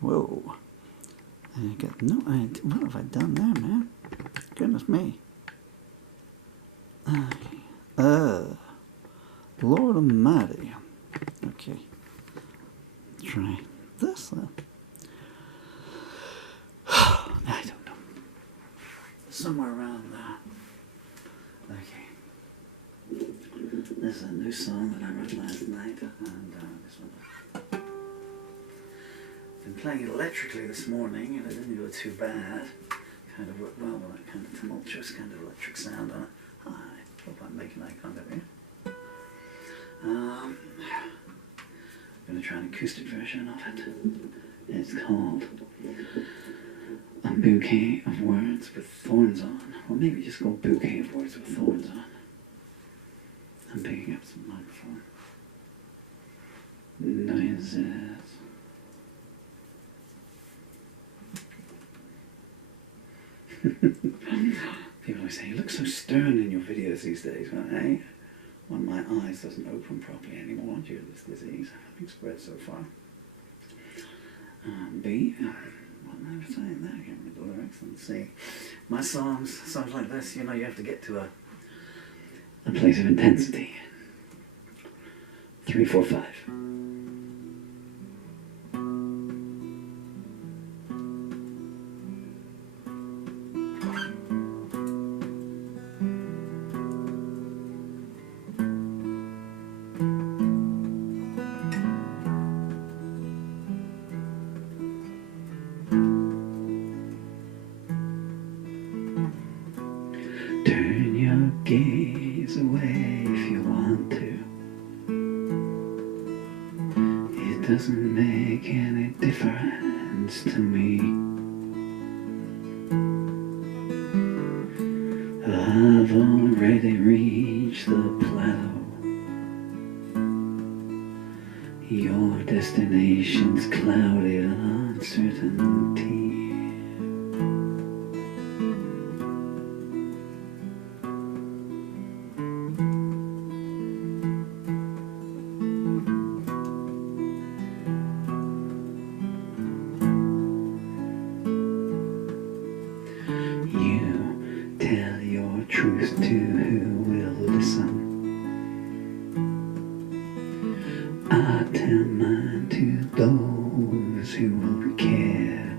Whoa. I got no idea. What have I done there, man? Goodness me. Okay. Lord Almighty. Okay. Try this then. I don't know. Somewhere around there. Okay. This is a new song that I wrote last night, and this one. Been playing it electrically this morning, and it didn't go too bad. Kind of worked well with that kind of tumultuous kind of electric sound on it. Hi. Hope I'm making eye contact here. I'm going to try an acoustic version of it. It's called A Bouquet of Words with Thorns on. Or maybe just go Bouquet of Words with Thorns on. I'm picking up some microphone noises. People always say, you look so stern in your videos these days. Well, A, one, my eyes doesn't open properly anymore due to this disease having spread so far. B, what am I saying there? I can't remember the lyrics. And C, my songs like this, you know, you have to get to a place of intensity. 3, 4, 5. Turn your gaze away if you want to. It doesn't make any difference to me. I've already reached the plateau. Your destination's clouded uncertainty. Tell your truth to who will listen. I tell mine to those who will care.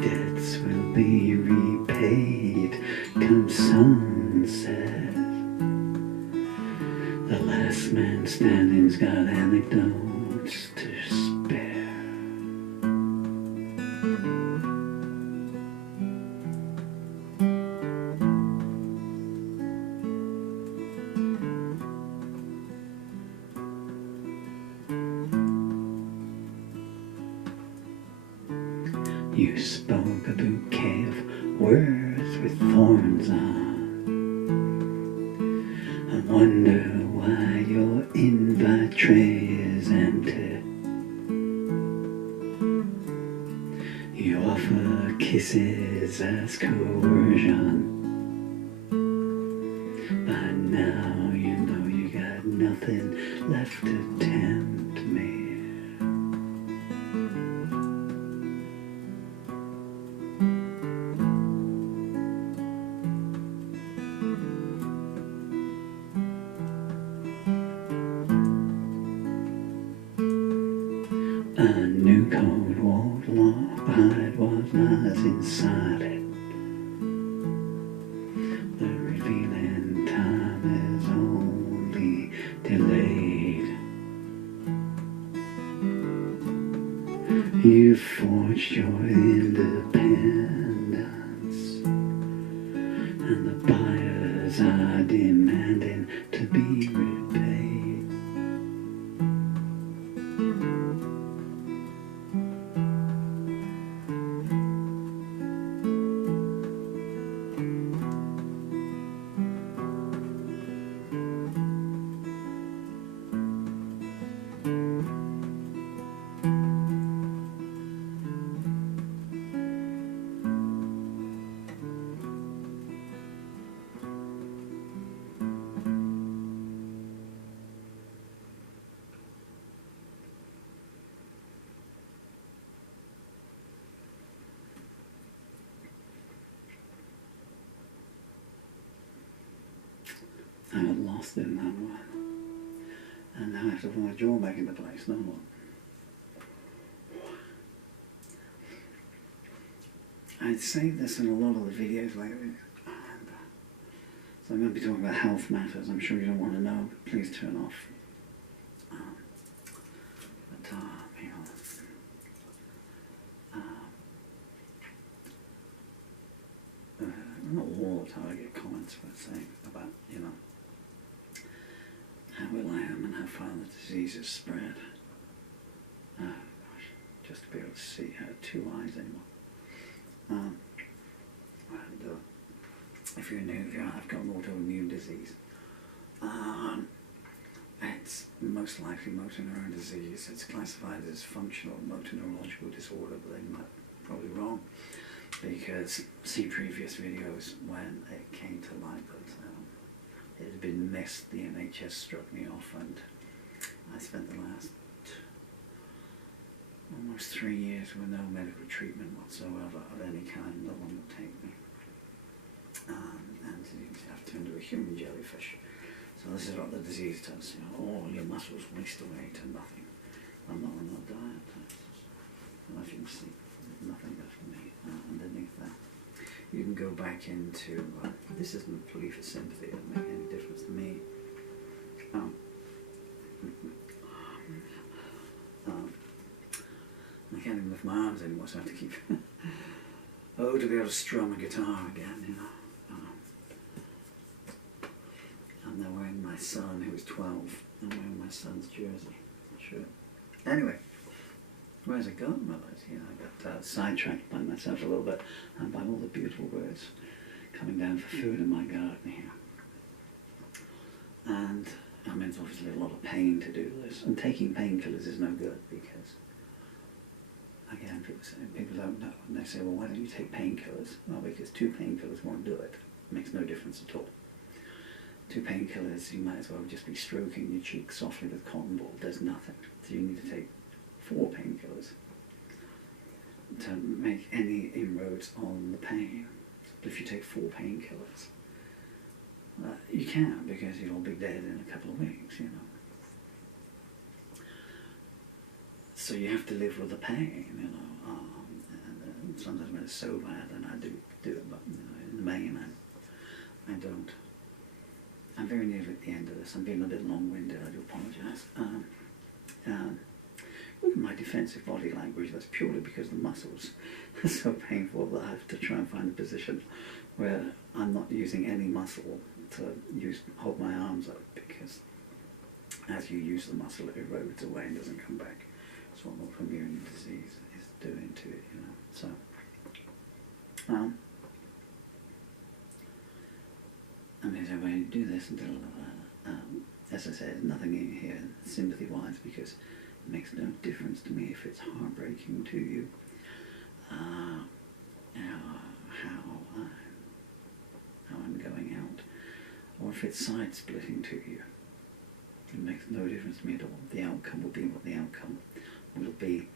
Debts will be repaid come sunset. The last man standing's got anecdotes to spare. You spoke a bouquet of words with thorns on. I wonder why your invite tray is empty. You offer kisses as coercion. By now you know you got nothing left to tempt me. A new code won't hide what lies inside it. The revealing time is only delayed. You forged your independence, and the buyers are demanding to be repaid. I got lost in that one. And now I have to put my jaw back into place. No more. I'd say this in a lot of the videos lately. So I'm going to be talking about health matters. I'm sure you don't want to know. Please turn off. Hang on. Not all the time I get comments saying about, you know, how ill I am and how far the disease is spread. Oh gosh, just to be able to see, I have two eyes anymore. And if you're new, I've got an autoimmune disease. It's most likely motor neuron disease. It's classified as functional motor neurological disorder, but they might probably wrong, because see previous videos when it came to light that it had been missed. The NHS struck me off, and I spent the last almost 3 years with no medical treatment whatsoever of any kind. No one would take me. And I've turned into a human jellyfish. So this is what the disease does. You know, all your muscles waste away to nothing. I'm not on a diet. And as you can see, there's nothing left for me underneath that. You can go back into, this isn't a plea for sympathy. It doesn't make any difference to me. I can't even lift my arms anymore, so I have to keep... Oh, to be able to strum a guitar again, you know. I'm now wearing my son, who is 12. I'm wearing my son's jersey. Sure. Anyway, where's it gone, my life? You know, I got sidetracked by myself a little bit, and by all the beautiful birds coming down for food in my garden here. And I mean, it's obviously a lot of pain to do this, and taking painkillers is no good, because again, people don't know, and they say, well, why don't you take painkillers? Well, because 2 painkillers won't do it. It makes no difference at all. 2 painkillers, you might as well just be stroking your cheek softly with cotton ball. Does nothing. So you need to take 4 painkillers to make any inroads on the pain. But if you take 4 painkillers, you can't, because you'll be dead in a couple of weeks, you know. So you have to live with the pain, you know. And sometimes when it's so bad, then I do it, but you know, in the main, I don't. I'm very nearly at the end of this. I'm being a bit long-winded. I do apologise. Look at my defensive body language. That's purely because the muscles are so painful that I have to try and find a position where I'm not using any muscle to hold my arms up, because as you use the muscle, it erodes away and doesn't come back. That's what autoimmune disease is doing to it, you know. So, I mean, so when you do this until, as I said, nothing in here sympathy-wise, because it makes no difference to me if it's heartbreaking to you, how I'm going out, or if it's side-splitting to you. It makes no difference to me at all. The outcome will be what the outcome will be,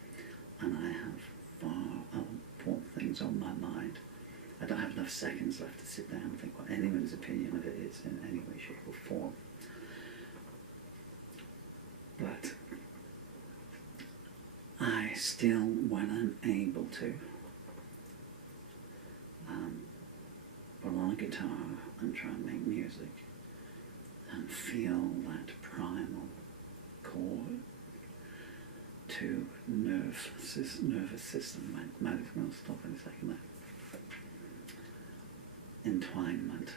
and I have far important things on my mind. I don't have enough seconds left to sit down and think what anyone's opinion of it is in any way, shape or form. But I still, when I'm able to, put on a guitar and try and make music and feel that primal chord to nervous system. Might as well stop in a second there. Entwinement,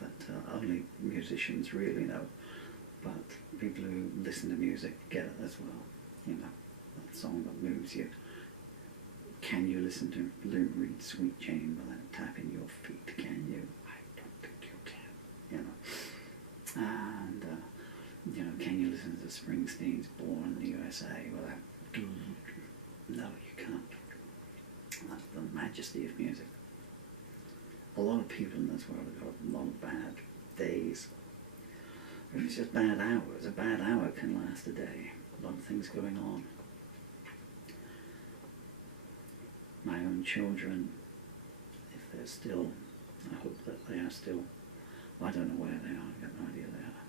that only musicians really know, but people who listen to music get it as well. You know, that song that moves you. Can you listen to Lou Reed's Sweet Jane without tapping your feet? Can you? I don't think you can. You know, and you know, can you listen to Springsteen's Born in the USA without? No, you can't. That's the majesty of music. A lot of people in this world have got a lot of bad days. If it's just bad hours, a bad hour can last a day. A lot of things going on. My own children, if they're still, I hope that they are still I don't know where they are. I've got no idea they are.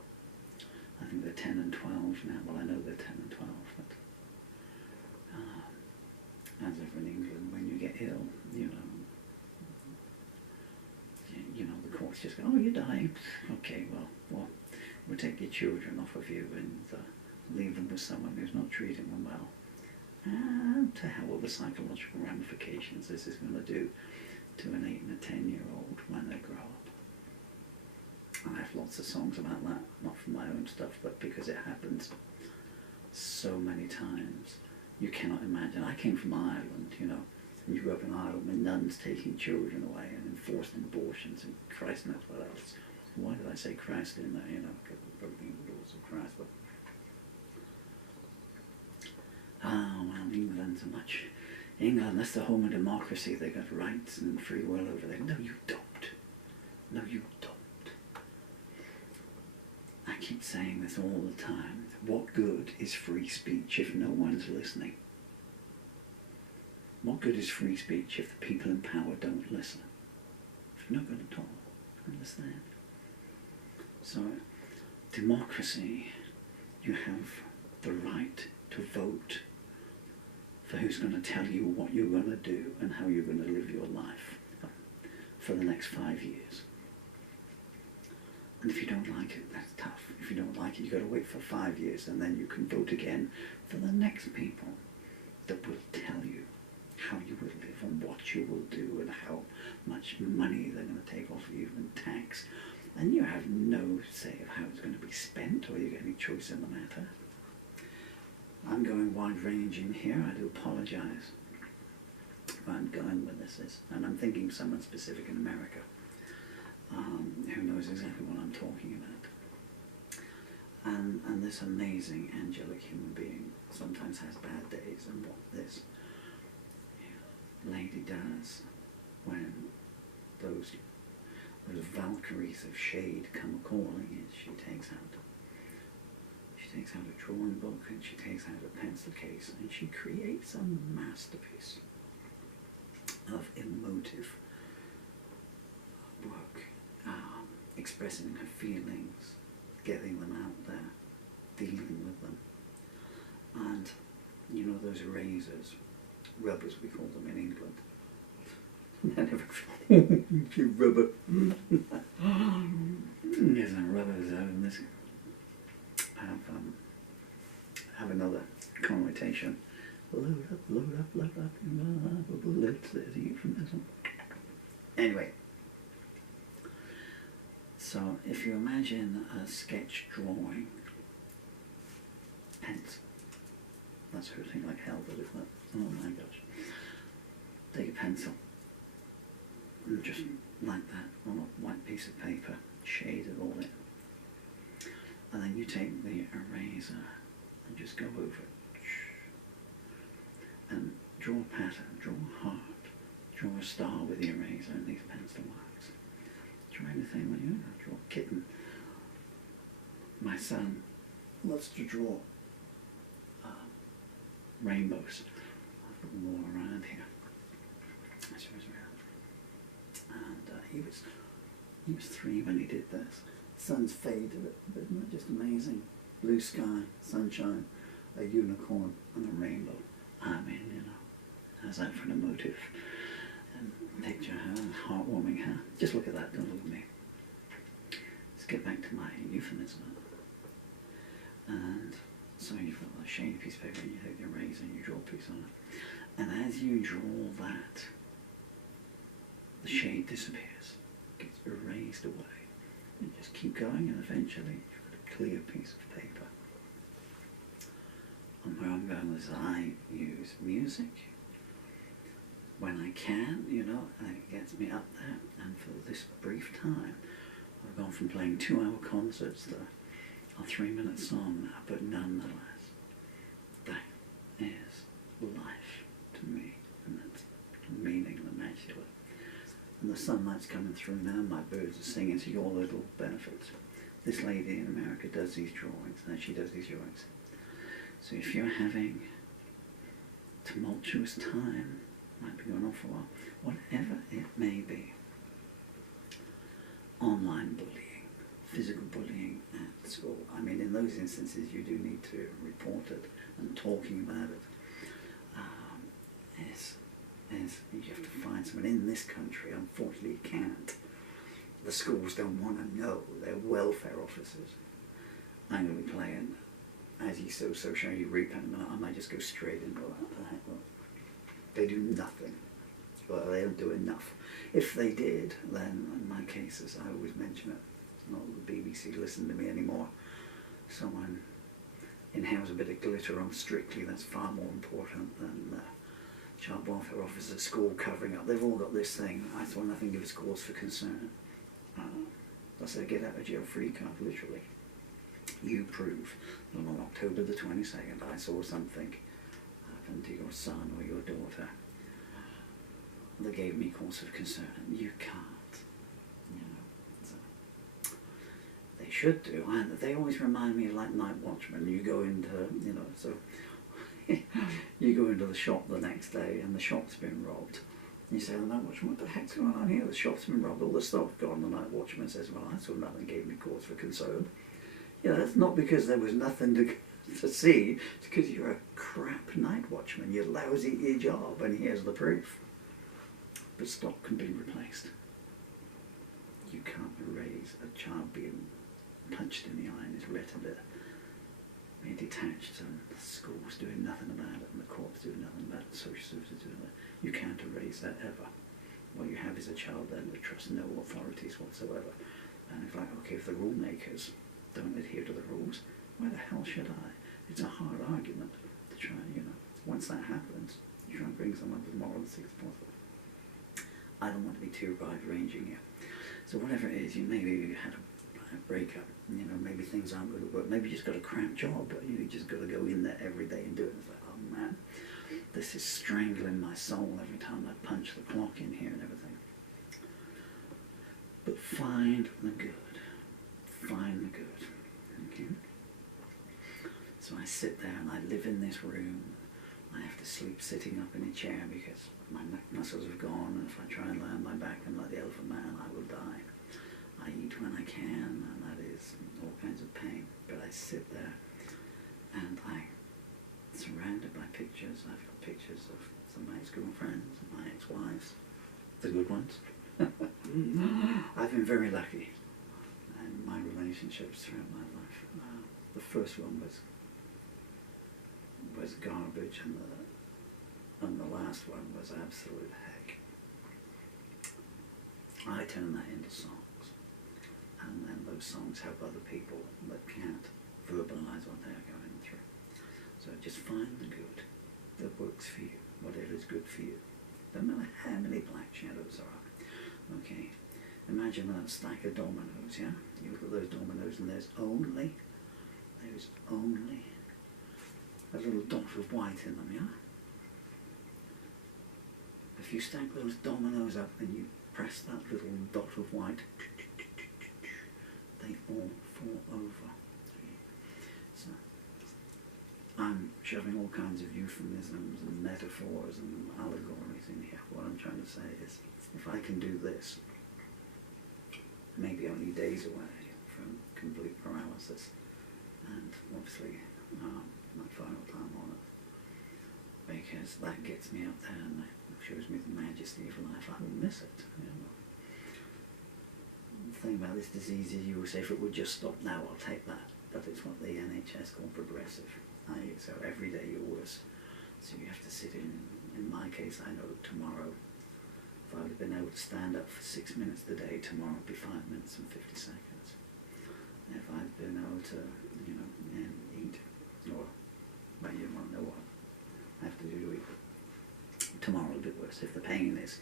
I think they're 10 and 12 now. Well, I know they're 10 and 12, but as ever in England, when you get ill, you know, the courts just go, oh, you're dying. Okay, well, we'll take your children off of you and leave them with someone who's not treating them well. And to hell with the psychological ramifications this is going to do to an 8 and a 10-year-old when they grow up. I have lots of songs about that, not from my own stuff, but because it happens so many times. You cannot imagine. I came from Ireland, you know, and you grew up in Ireland with nuns taking children away and enforcing abortions and Christ knows what else. Why did I say Christ in there, you know, broken the rules of Christ, but well, England so much. England, that's the home of democracy. They got rights and free will over there. No, you don't. No, you don't. I keep saying this all the time. What good is free speech if no one's listening? What good is free speech if the people in power don't listen? It's not good at all. Understand? So, democracy, you have the right to vote for who's going to tell you what you're going to do and how you're going to live your life for the next 5 years. And if you don't like it, that's tough. If you don't like it, you've got to wait for 5 years and then you can vote again for the next people that will tell you how you will live and what you will do and how much money they're going to take off of you and tax. And you have no say of how it's going to be spent or you get any choice in the matter. I'm going wide-ranging here. I do apologise. Where I'm going with this is, and I'm thinking someone specific in America who knows exactly what I'm talking about. And this amazing angelic human being sometimes has bad days, and what this lady does when those Valkyries of shade come a-calling is she takes out a drawing book and she takes out a pencil case and she creates a masterpiece of emotive work, expressing her feelings, getting them out there, dealing with them. And you know those erasers, rubbers we call them in England. I never rubber. Yes, rubbers in this have another connotation. Load up, bullets. There's a euphemism. Anyway, so if you imagine a sketch drawing, pencil. That's hurting like hell, but isn't it? Oh my gosh. Take a pencil, and just like that on a white piece of paper, shade it all in. And then you take the eraser and just go over it. And draw a pattern, draw a heart, draw a star with the eraser and these pencil marks. Draw anything when you draw a kitten. My son loves to draw rainbows. I've got them all around here. And he was 3 when he did this. Sun's faded it, but isn't that just amazing? Blue sky, sunshine, a unicorn and a rainbow. I mean, you know, how's that for an emotive picture, huh? Heartwarming, huh? Just look at that, don't look at me. Let's get back to my euphemism. And so you've got a shady piece of paper and you take the eraser and you draw a piece on it. And as you draw that, the shade disappears, gets erased away. And just keep going and eventually you've got a clear piece of paper. And where I'm going is I use music when I can, you know, and it gets me up there. And for this brief time, I've gone from playing 2-hour concerts to a 3-minute song now, but nonetheless, that is life to me, and that's meaning immaculate. And the sunlight's coming through now, my birds are singing, so your little benefits. This lady in America does these drawings, and she does these drawings. So if you're having tumultuous time, might be going on for a while, whatever it may be, online bullying, physical bullying at school. I mean, in those instances, you do need to report it, and talking about it is you have to find someone in this country. Unfortunately, you can't. The schools don't want to know. They're welfare officers. I'm going to be playing as you so shall you reap, and I might just go straight into that. Well, they do nothing. Well, they don't do enough. If they did, then in my cases, I always mention it. It's not the BBC listen to me anymore. Someone inhales a bit of glitter on Strictly. That's far more important than child welfare officers at school covering up. They've all got this thing. I thought nothing gives cause for concern. That's a get out of jail free card, literally. You prove that on October the 22nd I saw something happen to your son or your daughter that gave me cause of concern. You can't. You know. So they should do. They always remind me of like Night Watchmen. You go into, you know, so you go into the shop the next day and the shop's been robbed. You say, the Night Watchman, what the heck's going on here? The shop's been robbed, all the stuff's gone. The Night Watchman says, well, I saw nothing gave me cause for concern. Yeah, that's not because there was nothing to see. It's because you're a crap night watchman. You're lousy at your job, and here's the proof. But stock can be replaced. You can't erase a child being punched in the eye and his retina being detached, and the school's doing nothing about it, and the court's doing nothing about it, social services doing it. You can't erase that ever. What you have is a child then that trusts no authorities whatsoever. And it's like, okay, if the rule makers don't adhere to the rules, why the hell should I? It's a hard argument to try, you know, once that happens, you try and bring someone to the morality as possible. I don't want to be too wide-ranging here. So whatever it is, maybe you had a breakup, you know, maybe things aren't going to work, maybe you just got a crap job, but you just got to go in there every day and do it. It's like, oh man, this is strangling my soul every time I punch the clock in here and everything. But find the good. Find the good. Okay? So I sit there and I live in this room. I have to sleep sitting up in a chair because my neck muscles have gone, and if I try and lie on my back and like the Elephant Man, I will die. I eat when I can, and that is all kinds of pain. But I sit there and I'm surrounded by pictures. I've got pictures of some of my ex-girlfriends, my ex-wives, the good ones. I've been very lucky in my relationships throughout my life. The first one was garbage, and the last one was absolute heck. I turn that into songs, and then those songs help other people that can't verbalize what they're going through. So just find the good that works for you, whatever is good for you. No matter how many black shadows there are. Okay, imagine a stack of dominoes, yeah? You look at those dominoes and there's only a little dot of white in them, yeah? If you stack those dominoes up and you press that little dot of white, they all fall over. So I'm shoving all kinds of euphemisms and metaphors and allegories in here. What I'm trying to say is, if I can do this, maybe only days away from complete paralysis, and obviously my final time on it, because that gets me up there and shows me the majesty of life. I will miss it. You know. The thing about this disease is, you will say, if it would just stop now, I'll take that. But it's what the NHS call progressive. So every day you're worse. So you have to sit in my case, I know tomorrow, if I would have been able to stand up for 6 minutes a day, tomorrow would be 5 minutes and 50 seconds. If I'd been able to, you know, and eat, or, well, you want to know what I have to do to eat. Tomorrow will be worse. If the pain is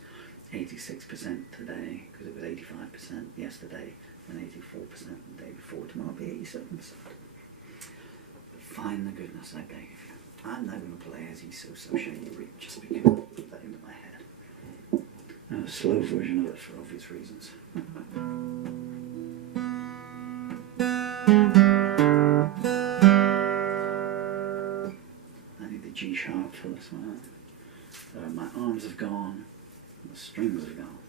86% today, because it was 85% yesterday, and 84% the day before, tomorrow will be 87%. But find the goodness, I beg of you. I'm not going to play As Ye Sow, So Shall You Reap, just because I put that into my head. A slow version of it for obvious reasons. I need the G sharp for this one. My arms have gone, the strings have gone.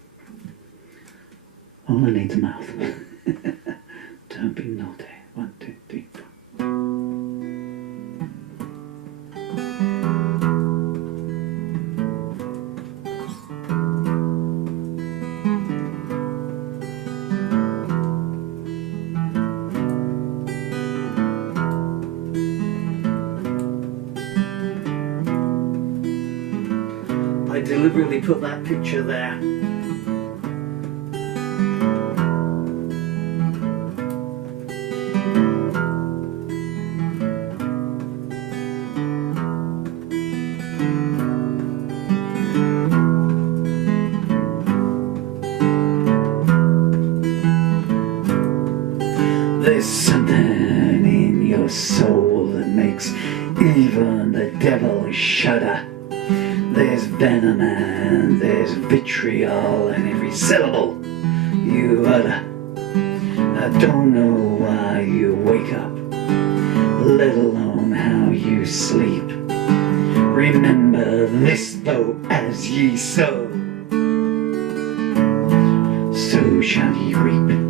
All I need's a mouth to Don't be naughty. 1, 2, 3, 4. I deliberately put that picture there. There's something in your soul that makes even the devil shudder. There's venom and there's vitriol in every syllable you utter. I don't know why you wake up, let alone how you sleep. Remember this though, as ye sow, so shall ye reap.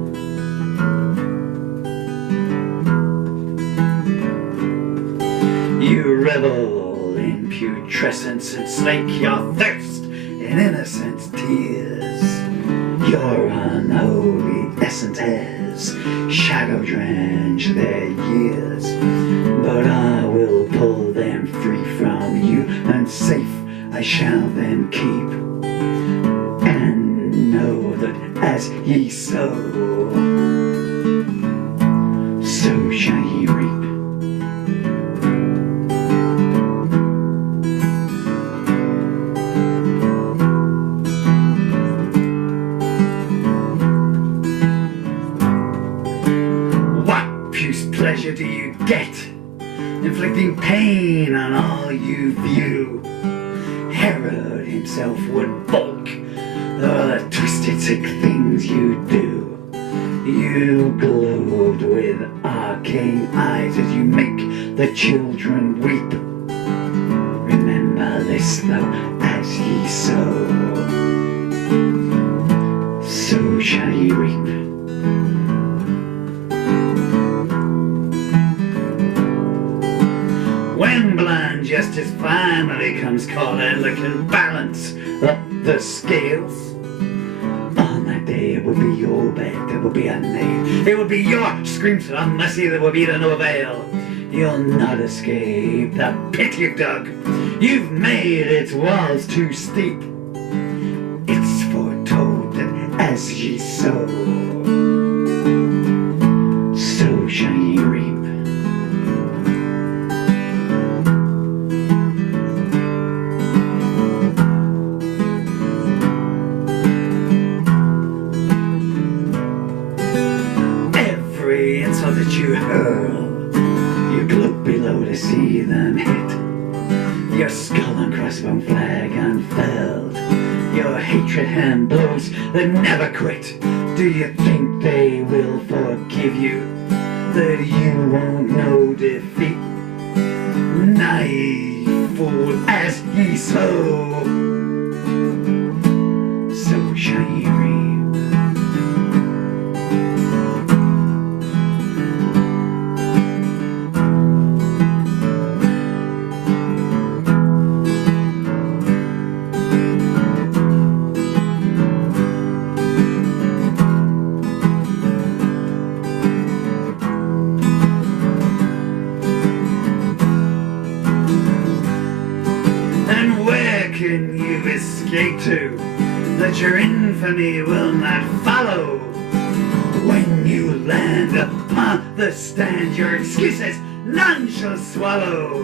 You revel in putrescence and slake your thirst in innocent tears. Your unholy essence has shadow-drenched their years, but I will pull them free from you, and safe I shall them keep. And know that as ye sow, so shall ye reap. Pleasure do you get, inflicting pain on all you view? Herod himself would balk all the twisted sick things you do. You glowed with arcane eyes as you make the children weep. Remember this though, as ye sow, so shall ye reap. When blind justice finally comes calling, that can balance up the scales, on that day it will be your bed that will be unmade. It will be your screams of mercy that will be to no avail. You'll not escape the pit you've dug. You've made its walls too steep. It's foretold that as ye sow, so shall ye reap. Insult that you hurl, you look below to see them hit. Your skull and crossbone flag unfurled, your hatred hand blows that never quit. Do you think they will forgive you, that you won't know defeat? Naive fool, as ye sow, so shall ye reap. And where can you escape to, that your infamy will not follow? When you land upon the stand, your excuses none shall swallow.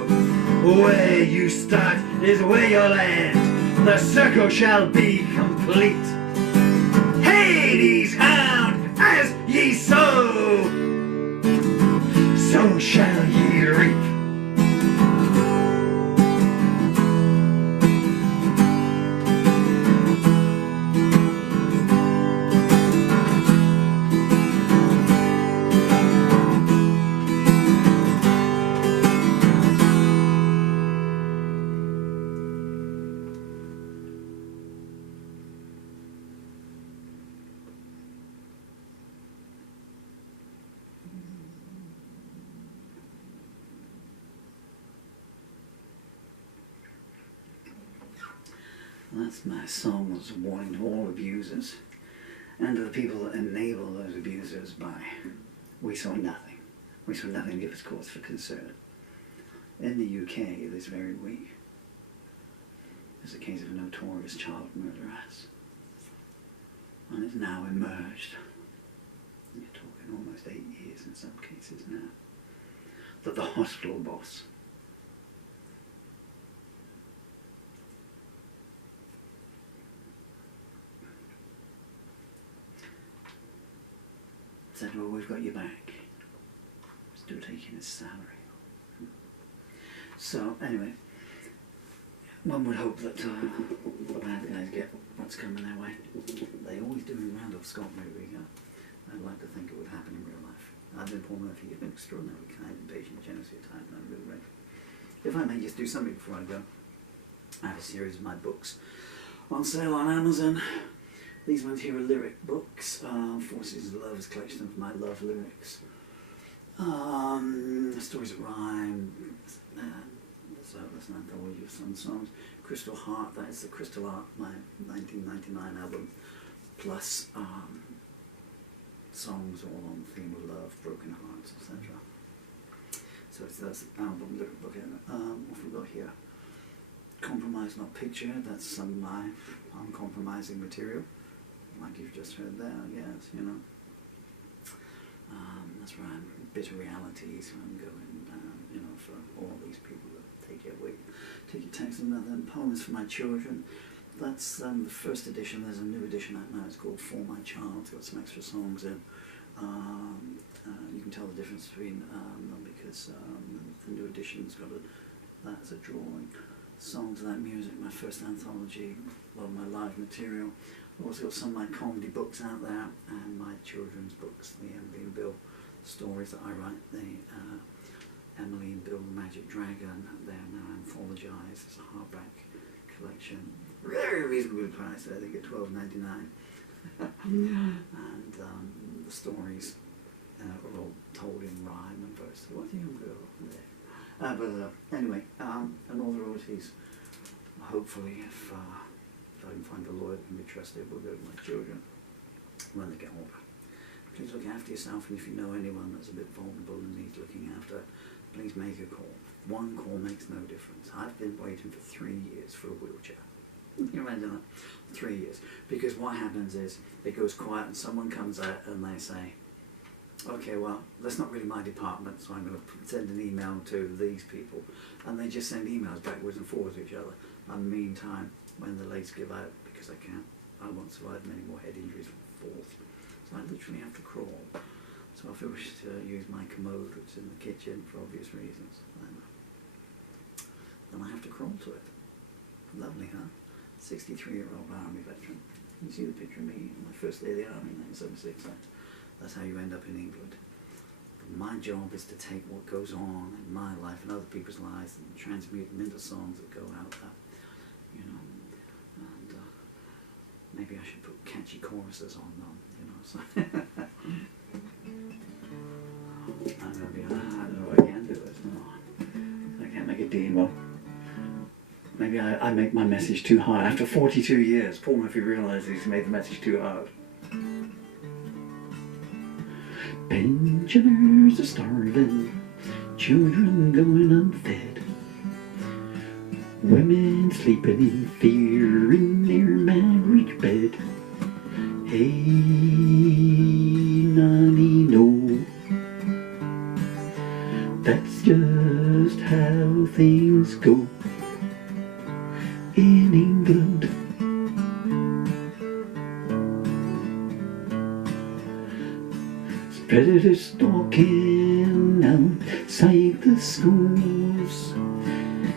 Where you start is where you'll end, the circle shall be complete. Hades hound, as ye sow, so shall ye reap. That's my song as a warning to all abusers and to the people that enable those abusers by we saw nothing. We saw nothing to give us cause for concern. In the UK, this very week, there's a case of a notorious child murderess. And it's now emerged, you're talking almost 8 years in some cases now, that the hospital boss said, well, we've got your back. Still taking his salary. So, anyway, one would hope that the bad guys get what's coming their way. They always do in Randolph Scott movie. I'd like to think it would happen in real life. I've been Paul Murphy. You've been extraordinarily kind and patient, generous with your time, and I'm really grateful. If I may just do something before I go, I have a series of my books on sale on Amazon. These ones here are lyric books. Four Seasons of Love is a collection of my love lyrics. Stories that rhyme. That's an anthology of some songs. Crystal Heart, that is the Crystal Art, my 1999 album, plus songs all on the theme of love, broken hearts, etc. So that's the album, lyric book. What have we got here? Compromise Not Picture, that's some of my uncompromising material, like you've just heard there, yes, you know. That's right, bitter realities, I'm going, you know, for all these people that take your weight, take your text, and then Poems for My Children. That's the first edition. There's a new edition out now, it's called For My Child. It's got some extra songs in. You can tell the difference between them because the new edition's got that as a drawing. Songs of that music, my first anthology, a lot of my live material. I've also got some of my comedy books out there and my children's books, the Emily and Bill stories that I write, the Emily and Bill the Magic Dragon. They're now anthologized as a hardback collection. Very reasonably priced, I think at $12.99. And the stories are all told in rhyme and verse. What a young girl there. But anyway, and all the royalties, hopefully, if I can find a lawyer that can be trusted, will go to my children when they get older. Please look after yourself, and if you know anyone that's a bit vulnerable and needs looking after, please make a call. One call makes no difference. I've been waiting for 3 years for a wheelchair. Can you imagine that? 3 years. Because what happens is, it goes quiet and someone comes out and they say, okay, well, that's not really my department, so I'm going to send an email to these people. And they just send emails backwards and forwards to each other. And in the meantime, when the legs give out, because I won't survive many more head injuries from falls. So I literally have to crawl. So if I wish to use my commode, which is in the kitchen for obvious reasons, then I have to crawl to it. Lovely, huh? 63-year-old army veteran. You see the picture of me on my first day of the army in 1976. That's how you end up in England. But my job is to take what goes on in my life and other people's lives and transmute them into songs that go out there, you know. And maybe I should put catchy choruses on them, you know. So I don't know if I can do it. No. I can't make a demo. Maybe I make my message too hard. After 42 years, Paul Murphy realized he's made the message too hard. Pensioners are starving, children going unfed, women sleeping in fear in their marriage bed. Hey, nanny, no, that's just how things go in England. Predators stalking outside the schools,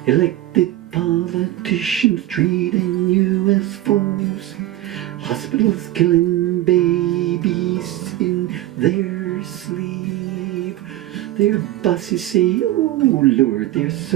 elected politicians treating you as fools, hospitals killing babies in their sleep. Their bosses say, oh Lord, they're so